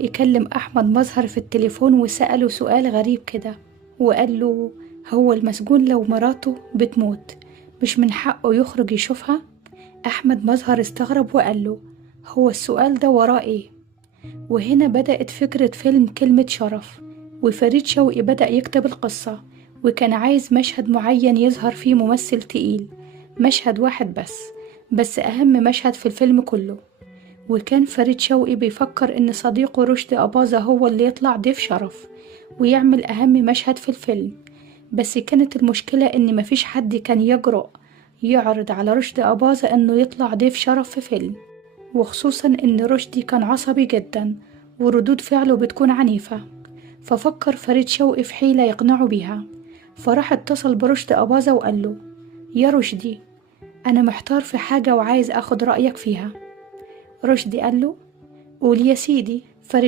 يكلم أحمد مظهر في التليفون وسأله سؤال غريب كده، وقال له: هو المسجون لو مراته بتموت مش من حقه يخرج يشوفها؟ أحمد مظهر استغرب وقال له: هو السؤال ده وراه إيه؟ وهنا بدأت فكرة فيلم كلمة شرف، وفريد شوقي بدأ يكتب القصة، وكان عايز مشهد معين يظهر فيه ممثل تقيل، مشهد واحد بس أهم مشهد في الفيلم كله. وكان فريد شوقي بيفكر إن صديقه رشدي أباظة هو اللي يطلع ضيف شرف ويعمل أهم مشهد في الفيلم. بس كانت المشكلة إن مفيش حد كان يجرؤ يعرض على رشدي أباظة إنه يطلع ضيف شرف في فيلم، وخصوصا إن رشدي كان عصبي جدا وردود فعله بتكون عنيفة. ففكر فريد شوقي في حيلة يقنعه بيها، فراح اتصل برشدي أباظة وقال له: يا رشدي، أنا محتار في حاجة وعايز أخد رأيك فيها. رشدي قال له: قول يا سيدي. فريد